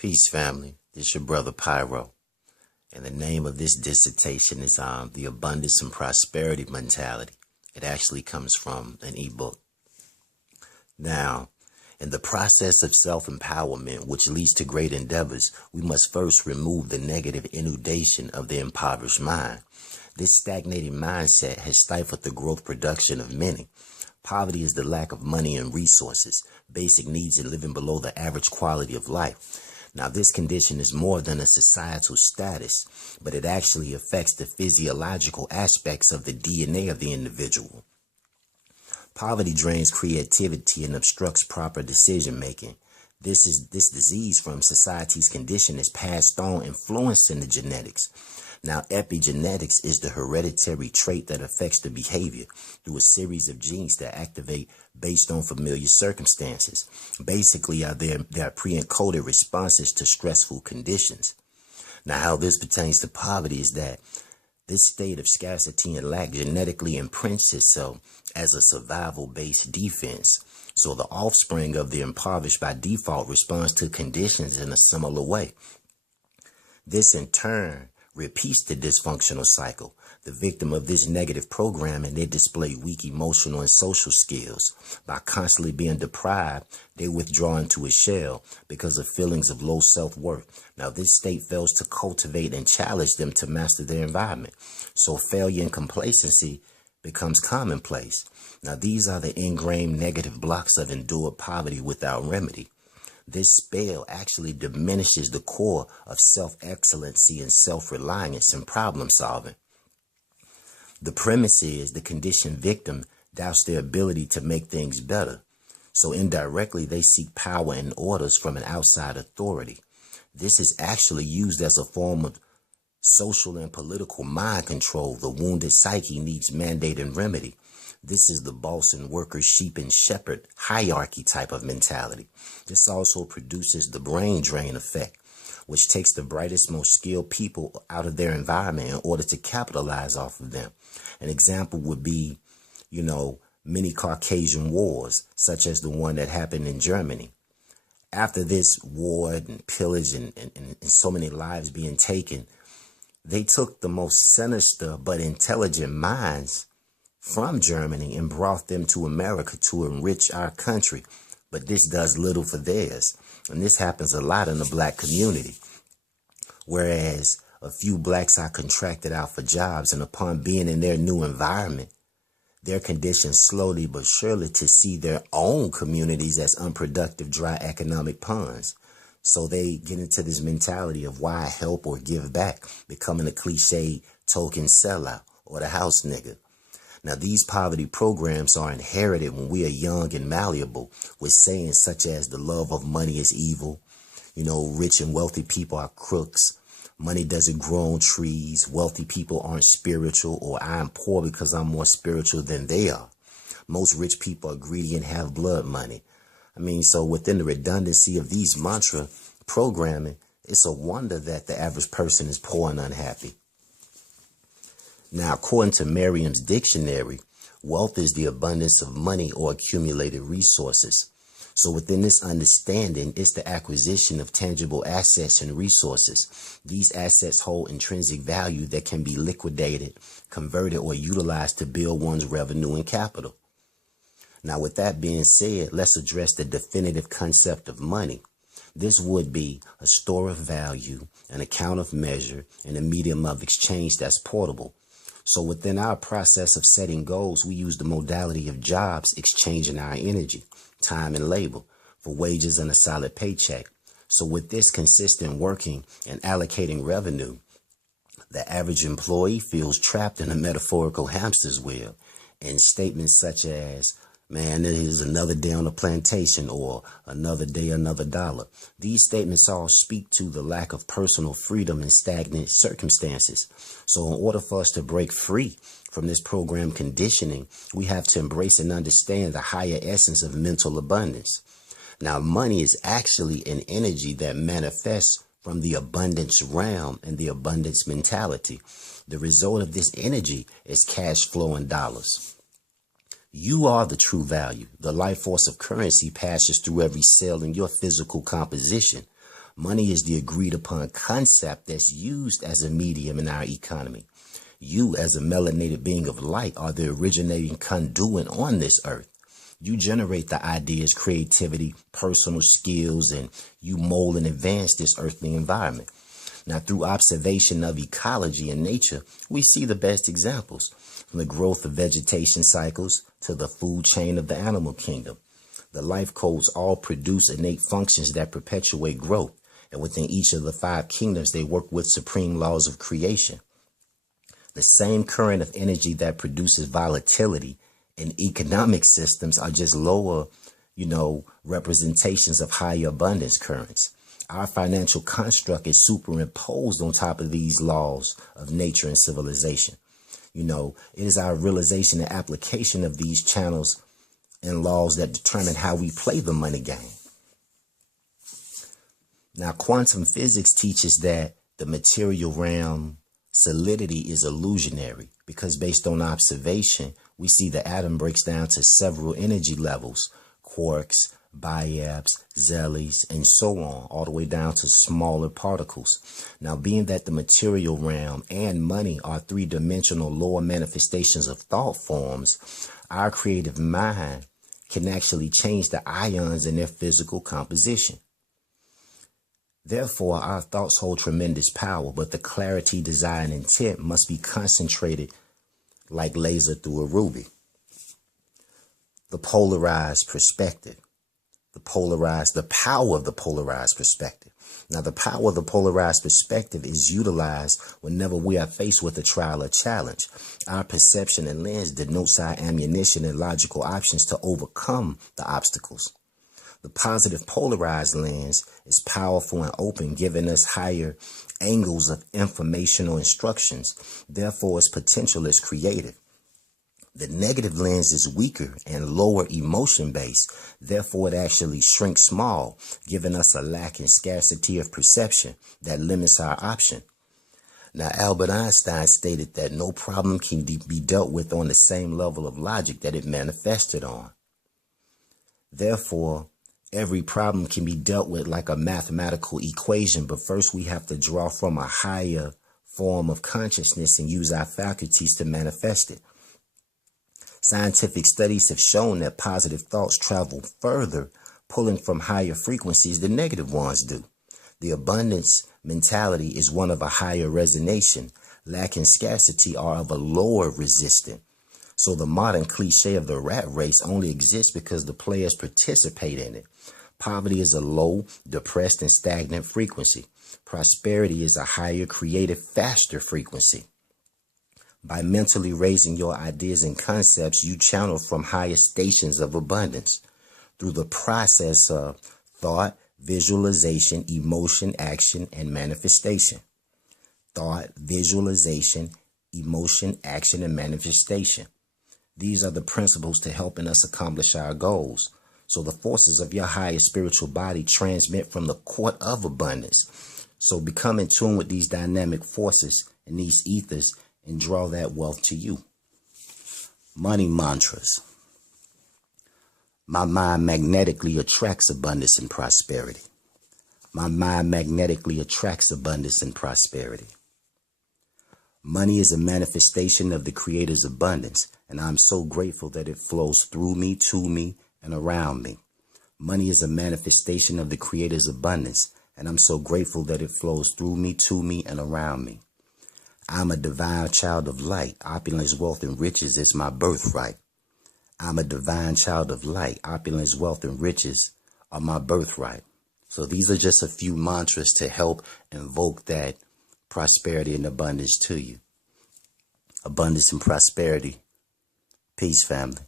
Peace, family. This your brother Pyro. And the name of this dissertation is The Abundance and Prosperity Mentality. It actually comes from an ebook. Now, in the process of self-empowerment, which leads to great endeavors, we must first remove the negative inundation of the impoverished mind. This stagnating mindset has stifled the growth production of many. Poverty is the lack of money and resources, basic needs, and living below the average quality of life. Now, this condition is more than a societal status, but it actually affects the physiological aspects of the DNA of the individual. Poverty drains creativity and obstructs proper decision making. This disease from society's condition is passed on, influencing the genetics. Now, epigenetics is the hereditary trait that affects the behavior through a series of genes that activate based on familiar circumstances. Basically, they are pre-encoded responses to stressful conditions. Now, how this pertains to poverty is that this state of scarcity and lack genetically imprints itself as a survival-based defense. So the offspring of the impoverished by default responds to conditions in a similar way. This in turn repeats the dysfunctional cycle. The victim of this negative programming, they display weak emotional and social skills. By constantly being deprived, they withdraw into a shell because of feelings of low self-worth. Now, this state fails to cultivate and challenge them to master their environment. So failure and complacency becomes commonplace. Now, these are the ingrained negative blocks of endured poverty without remedy. This spell actually diminishes the core of self-excellency and self-reliance and problem-solving. The premise is the conditioned victim doubts their ability to make things better. So indirectly, they seek power and orders from an outside authority. This is actually used as a form of social and political mind control. The wounded psyche needs mandate and remedy. This is the boss and worker, sheep and shepherd hierarchy type of mentality. This also produces the brain drain effect, which takes the brightest, most skilled people out of their environment in order to capitalize off of them. An example would be, many Caucasian wars, such as the one that happened in Germany. After this war and pillage and so many lives being taken, they took the most sinister but intelligent minds from Germany and brought them to America to enrich our country. But this does little for theirs. And this happens a lot in the black community. Whereas a few blacks are contracted out for jobs, and upon being in their new environment, they're conditioned slowly but surely to see their own communities as unproductive, dry economic ponds. So they get into this mentality of why help or give back, becoming a cliche token sellout or the house nigga. Now, these poverty programs are inherited when we are young and malleable, with sayings such as the love of money is evil, rich and wealthy people are crooks, money doesn't grow on trees, wealthy people aren't spiritual, or I'm poor because I'm more spiritual than they are. Most rich people are greedy and have blood money. So within the redundancy of these mantra programming, it's a wonder that the average person is poor and unhappy. Now, according to Merriam's dictionary, wealth is the abundance of money or accumulated resources. So within this understanding, it's the acquisition of tangible assets and resources. These assets hold intrinsic value that can be liquidated, converted, or utilized to build one's revenue and capital. Now, with that being said, let's address the definitive concept of money. This would be a store of value, an account of measure, and a medium of exchange that's portable. So within our process of setting goals, we use the modality of jobs exchanging our energy, time, and labor for wages and a solid paycheck. So with this consistent working and allocating revenue, the average employee feels trapped in a metaphorical hamster's wheel. And statements such as, man, it is another day on the plantation, or another day, another dollar. These statements all speak to the lack of personal freedom in stagnant circumstances. So in order for us to break free from this program conditioning, we have to embrace and understand the higher essence of mental abundance. Now, money is actually an energy that manifests from the abundance realm and the abundance mentality. The result of this energy is cash flow in dollars. You are the true value. The life force of currency passes through every cell in your physical composition. Money is the agreed upon concept that's used as a medium in our economy. You, as a melanated being of light, are the originating conduit on this earth. You generate the ideas, creativity, personal skills, and you mold and advance this earthly environment. Now, through observation of ecology and nature, we see the best examples, from the growth of vegetation cycles to the food chain of the animal kingdom. The life codes all produce innate functions that perpetuate growth, and within each of the 5 kingdoms, they work with supreme laws of creation. The same current of energy that produces volatility in economic systems are just lower, representations of higher abundance currents. Our financial construct is superimposed on top of these laws of nature and civilization. It is our realization and application of these channels and laws that determine how we play the money game. Now, quantum physics teaches that the material realm solidity is illusionary because based on observation, we see the atom breaks down to several energy levels, quarks, biaps, zelis, and so on, all the way down to smaller particles. Now, being that the material realm and money are 3-dimensional lower manifestations of thought forms, our creative mind can actually change the ions in their physical composition. Therefore, our thoughts hold tremendous power, but the clarity, desire, and intent must be concentrated like laser through a ruby. The polarized perspective. The power of the polarized perspective. Now, the power of the polarized perspective is utilized whenever we are faced with a trial or challenge. Our perception and lens denotes our ammunition and logical options to overcome the obstacles. The positive polarized lens is powerful and open, giving us higher angles of informational instructions. Therefore, its potential is creative. The negative lens is weaker and lower emotion based. Therefore, it actually shrinks small, giving us a lack and scarcity of perception that limits our option. Now, Albert Einstein stated that no problem can be dealt with on the same level of logic that it manifested on. Therefore, every problem can be dealt with like a mathematical equation, but first we have to draw from a higher form of consciousness and use our faculties to manifest it. Scientific studies have shown that positive thoughts travel further, pulling from higher frequencies than negative ones do. The abundance mentality is one of a higher resonation. Lack and scarcity are of a lower resistance. So the modern cliche of the rat race only exists because the players participate in it. Poverty is a low, depressed, and stagnant frequency. Prosperity is a higher, creative, faster frequency. By mentally raising your ideas and concepts, you channel from higher stations of abundance through the process of thought, visualization, emotion, action, and manifestation. Thought, visualization, emotion, action, and manifestation. These are the principles to helping us accomplish our goals. So the forces of your higher spiritual body transmit from the court of abundance. So become in tune with these dynamic forces and these ethers and draw that wealth to you. Money mantras. My mind magnetically attracts abundance and prosperity. My mind magnetically attracts abundance and prosperity. Money is a manifestation of the Creator's abundance, and I'm so grateful that it flows through me, to me, and around me. Money is a manifestation of the Creator's abundance, and I'm so grateful that it flows through me, to me, and around me. I'm a divine child of light. Opulence, wealth, and riches is my birthright. I'm a divine child of light. Opulence, wealth, and riches are my birthright. So these are just a few mantras to help invoke that prosperity and abundance to you. Abundance and prosperity. Peace, family.